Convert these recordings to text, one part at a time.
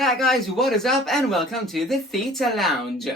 Hi guys, what is up and welcome to the Theatre Lounge.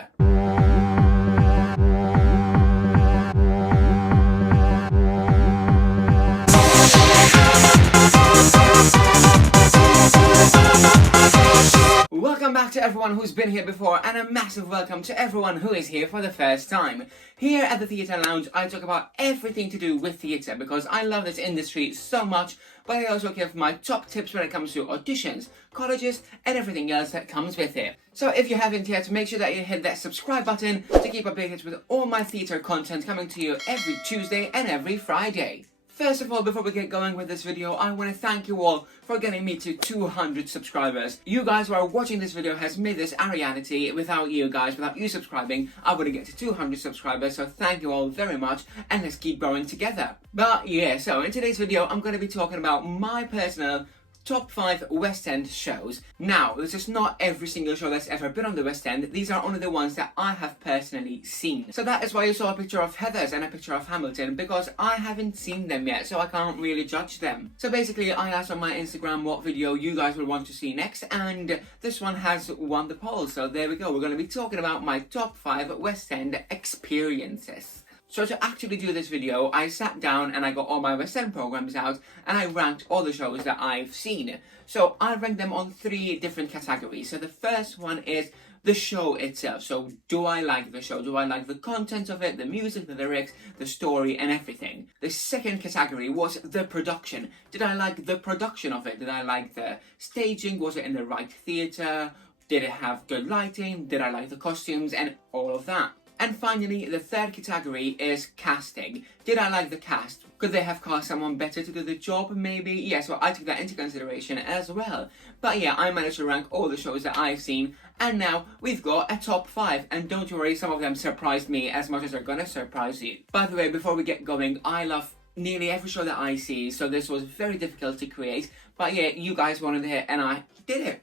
Welcome back to everyone who's been here before, and a massive welcome to everyone who is here for the first time. Here at the Theatre Lounge, I talk about everything to do with theatre because I love this industry so much, but I also give my top tips when it comes to auditions, colleges, and everything else that comes with it. So if you haven't yet, make sure that you hit that subscribe button to keep updated with all my theatre content coming to you every Tuesday and every Friday. First of all, before we get going with this video, I want to thank you all for getting me to 200 subscribers. You guys who are watching this video has made this a reality. Without you guys, without you subscribing, I wouldn't get to 200 subscribers, so thank you all very much, and let's keep growing together. But yeah, so in today's video, I'm going to be talking about my personal top 5 West End shows. Now, this is not every single show that's ever been on the West End. These are only the ones that I have personally seen. So that is why you saw a picture of Heathers and a picture of Hamilton, because I haven't seen them yet, so I can't really judge them. So basically, I asked on my Instagram what video you guys would want to see next, and this one has won the poll. So there we go. We're going to be talking about my top 5 West End experiences. So to actually do this video, I sat down and I got all my West End programmes out and I ranked all the shows that I've seen. So I ranked them on 3 different categories. So the first one is the show itself. So do I like the show? Do I like the content of it, the music, the lyrics, the story and everything? The second category was the production. Did I like the production of it? Did I like the staging? Was it in the right theatre? Did it have good lighting? Did I like the costumes and all of that? And finally, the third category is casting. Did I like the cast? Could they have cast someone better to do the job, maybe? Yes, well, I took that into consideration as well. But yeah, I managed to rank all the shows that I've seen, and now we've got a top 5. And don't worry, some of them surprised me as much as they're gonna surprise you. By the way, before we get going, I love nearly every show that I see, so this was very difficult to create. But yeah, you guys wanted it, and I did it.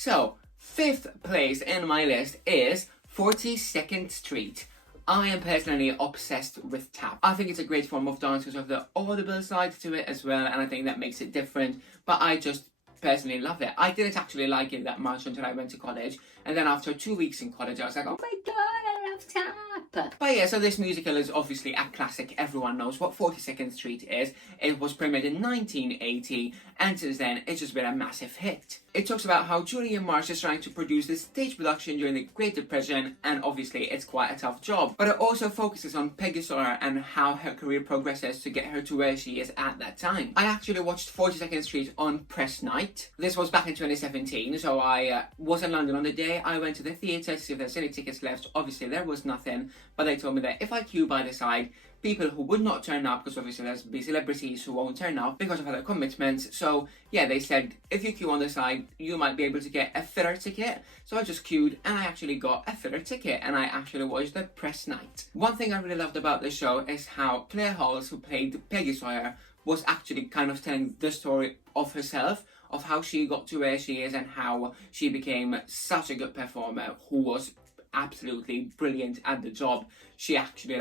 So, 5th place in my list is 42nd Street. I am personally obsessed with tap. I think it's a great form of dance because of the audible side to it as well, and I think that makes it different, but I just personally love it. I didn't actually like it that much until I went to college, and then after 2 weeks in college I was like, oh my god, I love tap. But yeah, so this musical is obviously a classic. Everyone knows what 42nd Street is. It was premiered in 1980, and since then it's just been a massive hit. It talks about how Julia Marsh is trying to produce this stage production during the Great Depression, and obviously it's quite a tough job. But it also focuses on Peggy Sawyer and how her career progresses to get her to where she is at that time. I actually watched 42nd Street on press night. This was back in 2017, so I was in London on the day. I went to the theatre to see if there's any tickets left. Obviously there was nothing, but they told me that if I queue by the side, people who would not turn up, because obviously there's be celebrities who won't turn up because of other commitments. So yeah, they said if you queue on the side, you might be able to get a filler ticket. So I just queued and I actually got a filler ticket, and I actually watched the press night. One thing I really loved about the show is how Claire Halls, who played Peggy Sawyer, was actually kind of telling the story of herself, of how she got to where she is and how she became such a good performer who was absolutely brilliant at the job. She actually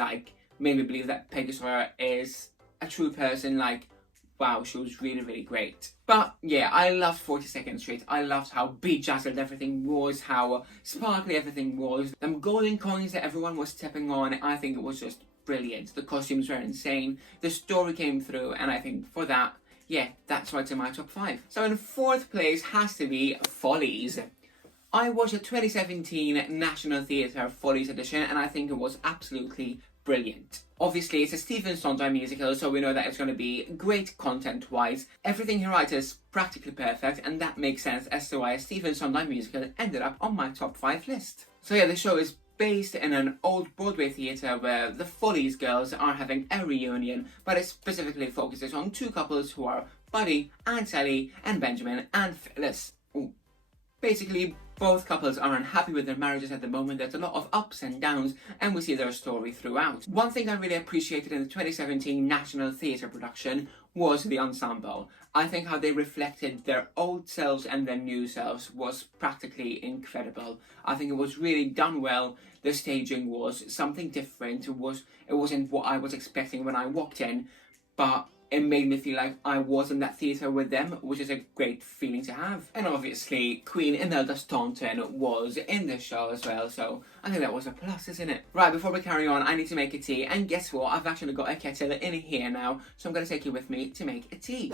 made me believe that Peggy Sawyer is a true person. Wow, she was really, really great. But yeah, I loved 42nd Street. I loved how bedazzled everything was, how sparkly everything was. Them golden coins that everyone was stepping on, I think it was just brilliant. The costumes were insane. The story came through, and I think for that, yeah, that's why it's in my top 5. So in 4th place has to be Follies. I watched the 2017 National Theatre Follies edition, and I think it was absolutely brilliant. Obviously, it's a Stephen Sondheim musical, so we know that it's going to be great content-wise. Everything he writes is practically perfect, and that makes sense as to why a Stephen Sondheim musical ended up on my top 5 list. So yeah, the show is based in an old Broadway theatre where the Follies girls are having a reunion, but it specifically focuses on 2 couples who are Buddy and Sally and Benjamin and Phyllis. Ooh. Basically, both couples are unhappy with their marriages at the moment. There's a lot of ups and downs, and we see their story throughout. One thing I really appreciated in the 2017 National Theatre production was the ensemble. I think how they reflected their old selves and their new selves was practically incredible. I think it was really done well. The staging was something different. It wasn't what I was expecting when I walked in, but it made me feel like I was in that theatre with them, which is a great feeling to have. And obviously, Queen Imelda Staunton was in the show as well, so I think that was a plus, isn't it? Right, before we carry on, I need to make a tea, and guess what? I've actually got a kettle in here now, so I'm going to take you with me to make a tea.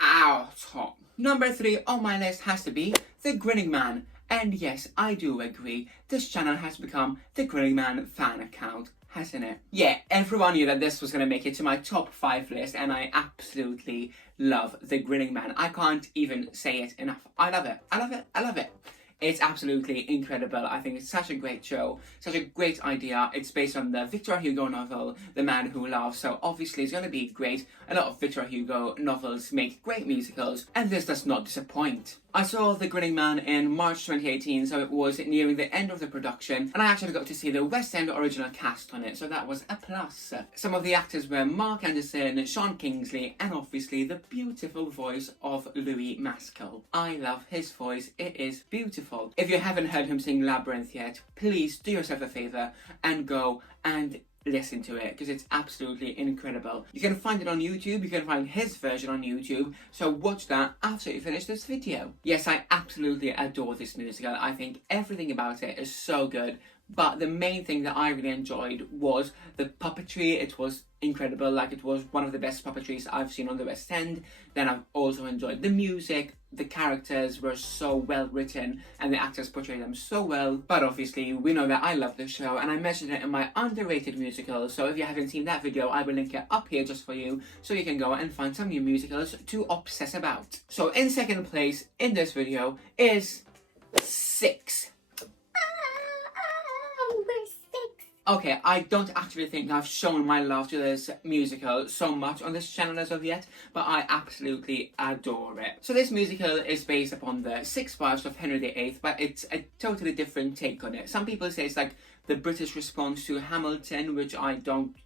Ow, it's hot. Number 3 on my list has to be The Grinning Man. And yes, I do agree, this channel has become the Grinning Man fan account, hasn't it? Yeah, everyone knew that this was going to make it to my top 5 list, and I absolutely love The Grinning Man. I can't even say it enough. I love it. I love it. I love it. It's absolutely incredible. I think it's such a great show, such a great idea. It's based on the Victor Hugo novel, The Man Who Laughs, so obviously it's going to be great. A lot of Victor Hugo novels make great musicals, and this does not disappoint. I saw The Grinning Man in March 2018, so it was nearing the end of the production, and I actually got to see the West End original cast on it, so that was a plus. Some of the actors were Mark Anderson, Sean Kingsley, and obviously the beautiful voice of Louis Maskell. I love his voice, it is beautiful. If you haven't heard him sing Labyrinth yet, please do yourself a favour and go and listen to it, because it's absolutely incredible. You can find it on YouTube, you can find his version on YouTube, so watch that after you finish this video. Yes, I absolutely adore this musical. I think everything about it is so good, but the main thing that I really enjoyed was the puppetry. It was incredible, like it was one of the best puppetries I've seen on the West End. Then I've also enjoyed the music, the characters were so well written and the actors portrayed them so well. But obviously we know that I love the show, and I mentioned it in my underrated musical, so if you haven't seen that video I will link it up here just for you, so you can go and find some new musicals to obsess about. So in second place in this video is 6. Okay, I don't actually think I've shown my love to this musical so much on this channel as of yet, but I absolutely adore it. So this musical is based upon the 6 Wives of Henry VIII, but it's a totally different take on it. Some people say it's like the British response to Hamilton, which I don't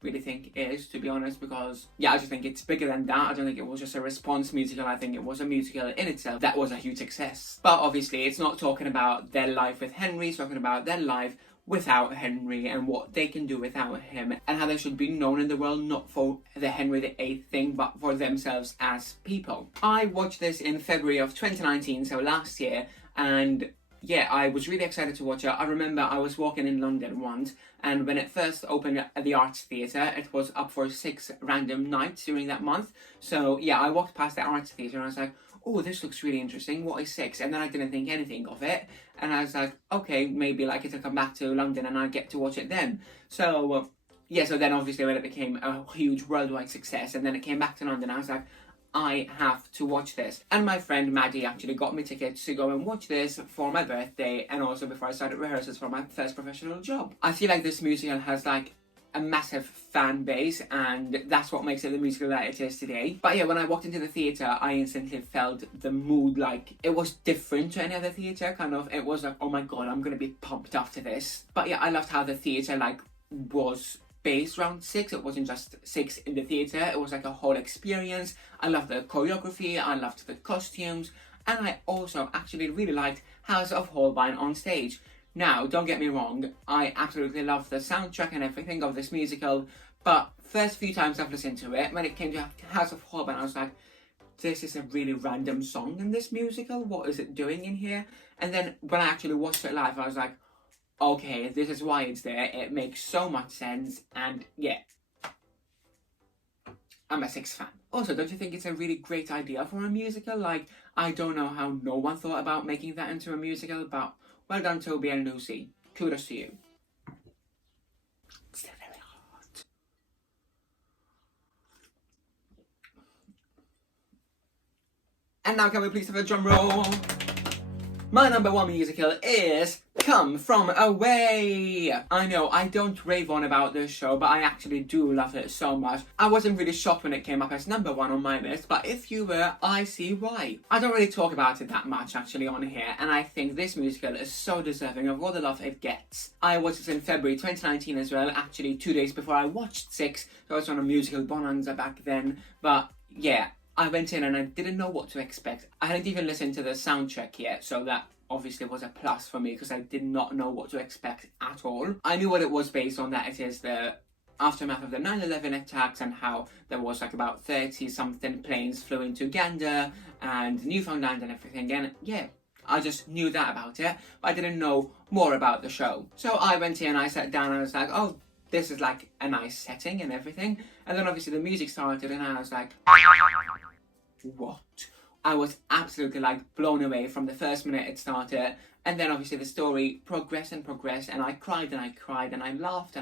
really think is, to be honest, because yeah, I just think it's bigger than that. I don't think it was just a response musical. I think it was a musical in itself that was a huge success. But obviously it's not talking about their life with Henry, it's talking about their life without Henry and what they can do without him, and how they should be known in the world, not for the Henry VIII thing, but for themselves as people. I watched this in February of 2019, so last year, and yeah, I was really excited to watch it. I remember I was walking in London once, and when it first opened at the Arts Theatre, it was up for 6 random nights during that month. So yeah, I walked past the Arts Theatre and I was like, oh, this looks really interesting, what is 6? And then I didn't think anything of it, and I was like, okay, maybe like it'll come back to London and I get to watch it then. So yeah, so then obviously when it became a huge worldwide success and then it came back to London, I was like, I have to watch this. And my friend Maddie actually got me tickets to go and watch this for my birthday, and also before I started rehearsals for my first professional job. I feel like this musical has like a massive fan base, and that's what makes it the musical that it is today. But yeah, when I walked into the theatre, I instantly felt the mood, like it was different to any other theatre, kind of. It was like, oh my god, I'm gonna be pumped after this. But yeah, I loved how the theatre like was based around 6. It wasn't just 6 in the theatre, it was like a whole experience. I loved the choreography, I loved the costumes, and I also actually really liked House of Holbein on stage. Now, don't get me wrong, I absolutely love the soundtrack and everything of this musical, but first few times I've listened to it, when it came to House of Holbein, I was like, this is a really random song in this musical, what is it doing in here? And then when I actually watched it live, I was like, okay, this is why it's there, it makes so much sense, and yeah, I'm a 6 fan. Also, don't you think it's a really great idea for a musical? Like, I don't know how no one thought about making that into a musical, but well done, Toby and Lucy. Kudos to you. It's still very hot. And now can we please have a drum roll? My number 1 musical is Come From Away. I know, I don't rave on about this show, but I actually do love it so much. I wasn't really shocked when it came up as number 1 on my list, but if you were, I see why. I don't really talk about it that much actually on here, and I think this musical is so deserving of all the love it gets. I watched it in February 2019 as well, actually 2 days before I watched 6, so I was on a musical bonanza back then, but yeah, I went in and I didn't know what to expect. I hadn't even listened to the soundtrack yet, so that obviously was a plus for me because I did not know what to expect at all. I knew what it was based on, that it is the aftermath of the 9/11 attacks and how there was like about 30 something planes flew into Uganda and Newfoundland and everything, and yeah, I just knew that about it, but I didn't know more about the show. So I went in, I sat down and I was like, oh, this is like a nice setting and everything, and then obviously the music started and I was like, what? I was absolutely like blown away from the first minute it started, and then obviously the story progressed and progressed, and I cried and I cried and I laughed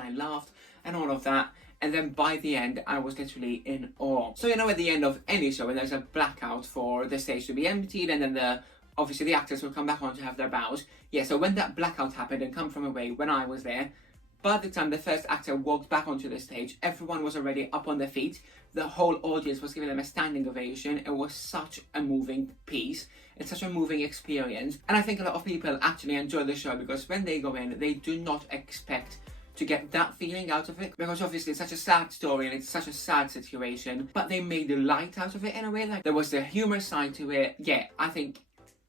and all of that, and then by the end I was literally in awe. So you know, at the end of any show when there's a blackout for the stage to be emptied and then obviously the actors will come back on to have their bows. Yeah, so when that blackout happened and Come From Away, when I was there, by the time the first actor walked back onto the stage, everyone was already up on their feet. The whole audience was giving them a standing ovation. It was such a moving piece. It's such a moving experience. And I think a lot of people actually enjoy the show because when they go in, they do not expect to get that feeling out of it. Because obviously it's such a sad story and it's such a sad situation. But they made the light out of it in a way. Like, there was the humour side to it. Yeah, I think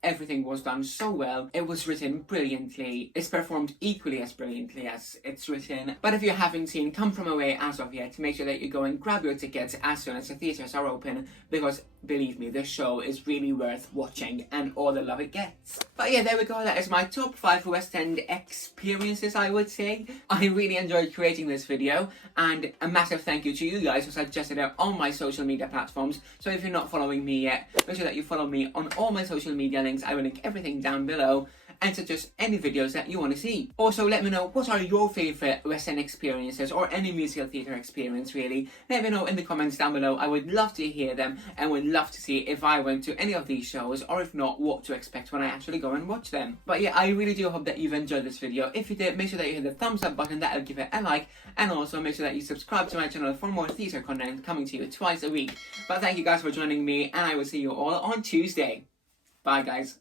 everything was done so well. It was written brilliantly. It's performed equally as brilliantly as it's written. But if you haven't seen Come From Away as of yet, make sure that you go and grab your tickets as soon as the theatres are open, because believe me, this show is really worth watching and all the love it gets. But yeah, there we go. That is my top 5 West End experiences, I would say. I really enjoyed creating this video, and a massive thank you to you guys who suggested it on my social media platforms. So if you're not following me yet, make sure that you follow me on all my social media links. I will link everything down below, and suggest any videos that you want to see. Also, let me know what are your favourite West End experiences, or any musical theatre experience really. Let me know in the comments down below. I would love to hear them and would love to see if I went to any of these shows, or if not, what to expect when I actually go and watch them. But yeah, I really do hope that you've enjoyed this video. If you did, make sure that you hit the thumbs up button, that'll give it a like, and also make sure that you subscribe to my channel for more theatre content coming to you twice a week. But thank you guys for joining me, and I will see you all on Tuesday. Bye guys.